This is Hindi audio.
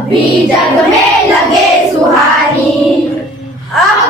अब भी जग में लगे सुहानी। अब